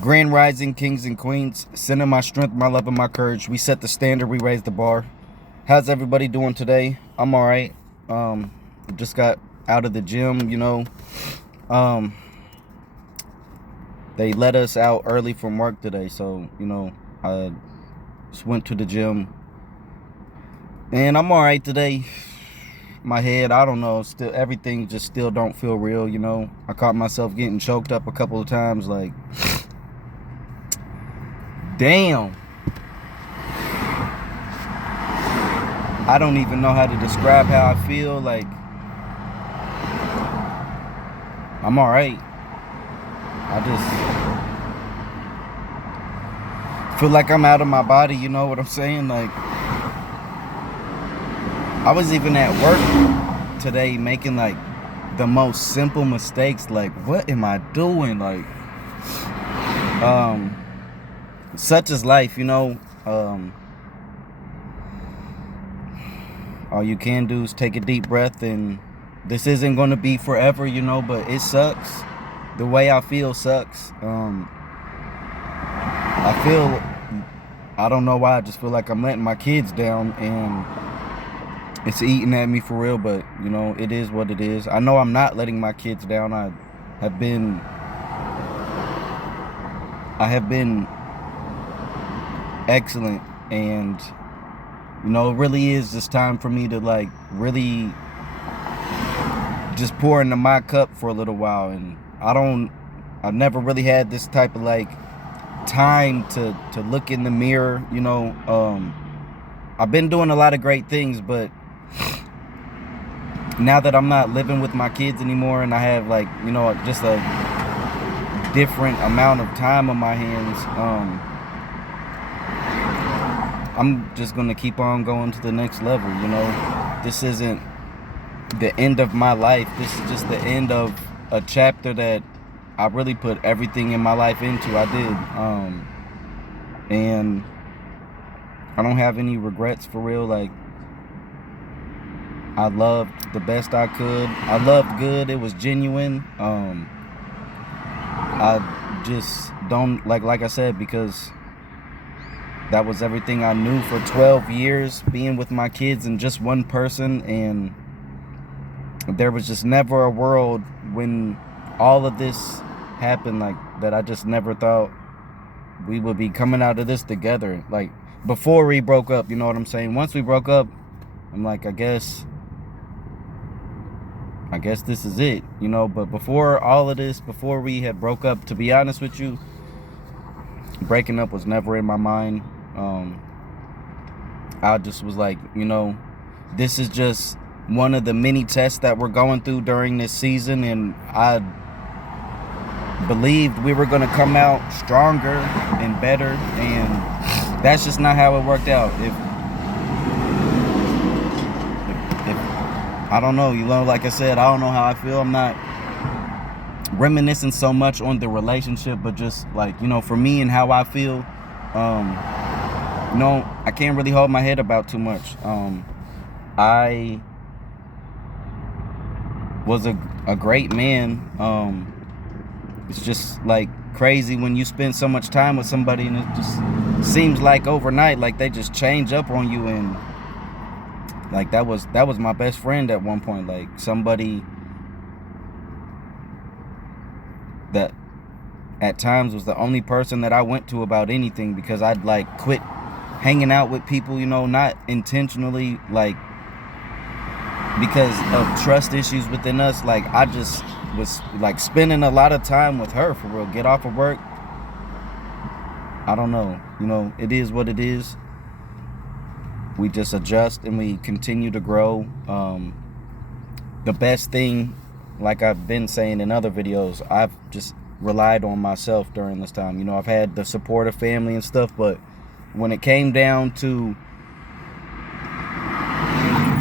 Grand Rising, kings and queens, sending my strength, my love, and my courage. We set the standard, we raise the bar. How's everybody doing today? I'm all right. Just got out of the gym, Um, they let us out early from work today, so, I just went to the gym. And I'm all right today. My head, I don't know, still everything just still don't feel real, I caught myself getting choked up a couple of times, like, damn. I don't even know how to describe how I feel. Like, I'm all right. I just feel like I'm out of my body, you know what I'm saying? Like, I was even at work today making like the most simple mistakes. Like, what am I doing? Like, such is life, all you can do is take a deep breath, and this isn't going to be forever, but it sucks. The way I feel sucks. I don't know why, I just feel like I'm letting my kids down, and it's eating at me for real, but, it is what it is. I know I'm not letting my kids down. I have been excellent, and it really is just time for me to like really just pour into my cup for a little while. And I've never really had this type of like time to look in the mirror, I've been doing a lot of great things, but now that I'm not living with my kids anymore, and I have like, just a different amount of time on my hands, I'm just gonna keep on going to the next level. This isn't the end of my life. This is just the end of a chapter that I really put everything in my life into. I did, and I don't have any regrets for real. Like, I loved the best I could. I loved good. It was genuine. I just don't like I said, because that was everything I knew for 12 years, being with my kids and just one person. And there was just never a world when all of this happened like that. I just never thought we would be coming out of this together. Like, before we broke up, you know what I'm saying? Once we broke up, I'm like, I guess this is it, but before all of this, before we had broke up, to be honest with you, breaking up was never in my mind. I just was like, this is just one of the many tests that we're going through during this season, and I believed we were going to come out stronger and better, and that's just not how it worked out. If I don't know, like I said, I don't know how I feel. I'm not reminiscing so much on the relationship, but just like, for me and how I feel, I can't really hold my head about too much. I was a great man. It's just like crazy when you spend so much time with somebody and it just seems like overnight, like they just change up on you. And like that was my best friend at one point, like somebody that at times was the only person that I went to about anything, because I'd like quit hanging out with people, not intentionally, like because of trust issues within us. Like, I just was like spending a lot of time with her for real. Get off of work, I don't know, it is what it is. We just adjust and we continue to grow. The best thing, like I've been saying in other videos, I've just relied on myself during this time. I've had the support of family and stuff, but when it came down to,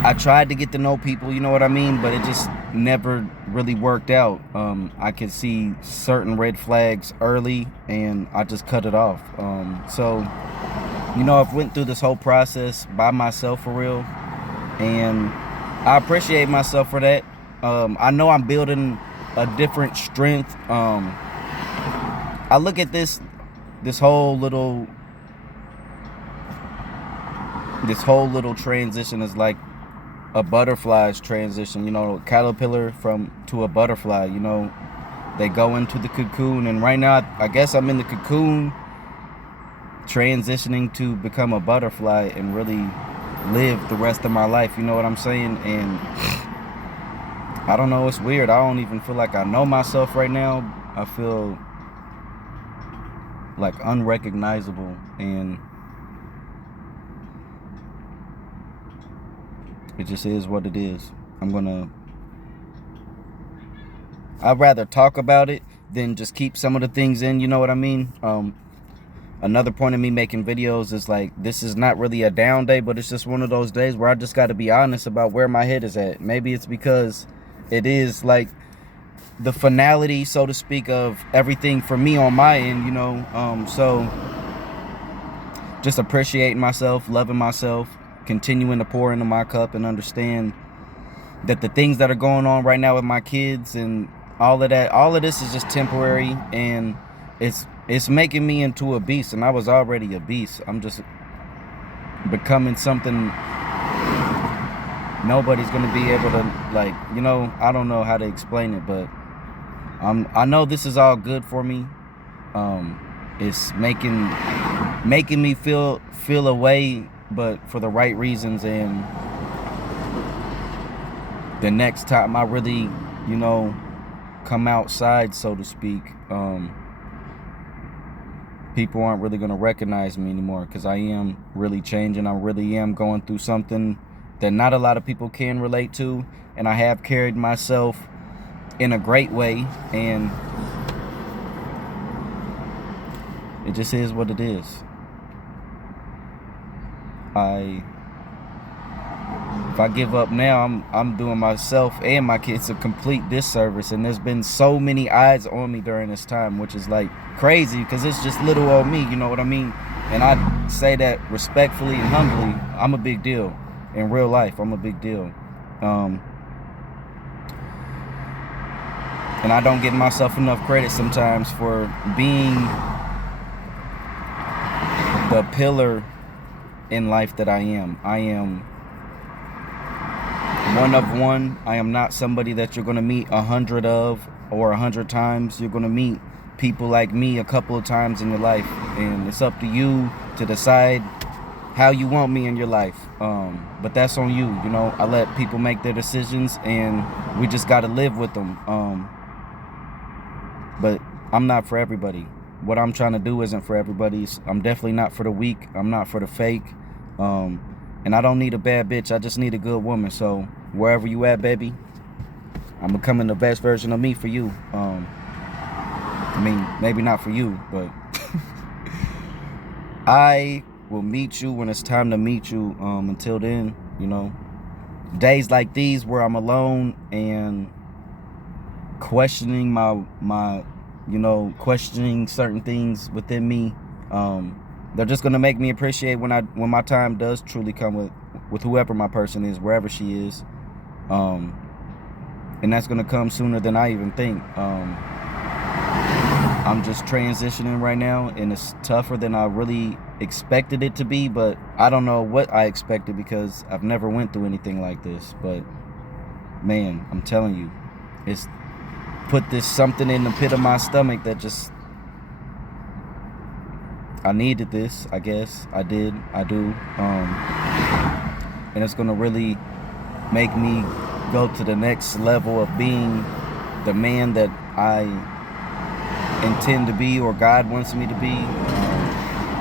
I tried to get to know people, you know what I mean, but it just never really worked out. I could see certain red flags early, and I just cut it off. So I've went through this whole process by myself for real, and I appreciate myself for that. I know I'm building a different strength. I look at this whole little transition as like a butterfly's transition, you know, a caterpillar to a butterfly. You know, they go into the cocoon, and right now I guess I'm in the cocoon transitioning to become a butterfly and really live the rest of my life, you know what I'm saying? And I don't know, it's weird. I don't even feel like I know myself right now. I feel like unrecognizable, and it just is what it is. I'd rather talk about it than just keep some of the things in, you know what I mean? Another point of me making videos is like, this is not really a down day, but it's just one of those days where I just got to be honest about where my head is at. Maybe it's because it is like the finality, so to speak, of everything for me on my end, you know? So just appreciating myself, loving myself, continuing to pour into my cup, and understand that the things that are going on right now with my kids and all of this is just temporary, and it's making me into a beast, and I was already a beast. I'm just becoming something nobody's gonna be able to, like, you know, I don't know how to explain it, but I know this is all good for me. It's making me feel a way, but for the right reasons. And the next time I really, you know, come outside, so to speak, people aren't really going to recognize me anymore, because I am really changing. I really am going through something that not a lot of people can relate to, and I have carried myself in a great way, and it just is what it is. If I give up now, I'm doing myself and my kids a complete disservice. And there's been so many eyes on me during this time, which is like crazy, because it's just little old me, you know what I mean? And I say that respectfully and humbly. I'm a big deal in real life. I'm a big deal. And I don't give myself enough credit sometimes for being the pillar in life that I am. I am one of one. I am not somebody that you're going to meet 100 of or 100 times. You're going to meet people like me a couple of times in your life, and it's up to you to decide how you want me in your life. But that's on you. You know, I let people make their decisions, and we just got to live with them. But I'm not for everybody. What I'm trying to do isn't for everybody. I'm definitely not for the weak. I'm not for the fake. And I don't need a bad bitch. I just need a good woman. So wherever you at, baby, I'm becoming the best version of me for you. I mean, maybe not for you, but I will meet you when it's time to meet you. Until then, you know, days like these where I'm alone and questioning my you know, questioning certain things within me, they're just gonna make me appreciate when my time does truly come with whoever my person is, wherever she is, and that's gonna come sooner than I even think. I'm just transitioning right now, and it's tougher than I really expected it to be, but I don't know what I expected, because I've never went through anything like this. But man, I'm telling you, it's put this something in the pit of my stomach that just, I needed this, I guess. I do. And it's gonna really make me go to the next level of being the man that I intend to be, or God wants me to be.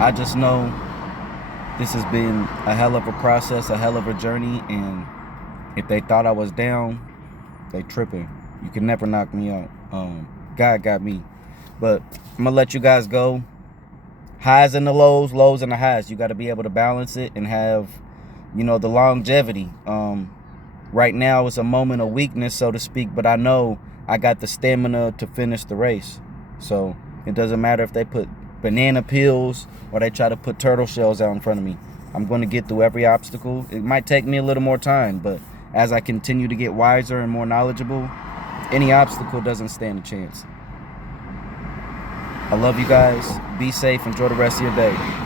I just know this has been a hell of a process, a hell of a journey, and if they thought I was down, they tripping. You can never knock me out. God got me. But I'm gonna let you guys go. Highs and the lows, lows and the highs. You got to be able to balance it and have, you know, the longevity. Right now it's a moment of weakness, so to speak, but I know I got the stamina to finish the race. So it doesn't matter if they put banana peels or they try to put turtle shells out in front of me. I'm going to get through every obstacle. It might take me a little more time, but as I continue to get wiser and more knowledgeable, any obstacle doesn't stand a chance. I love you guys. Be safe. Enjoy the rest of your day.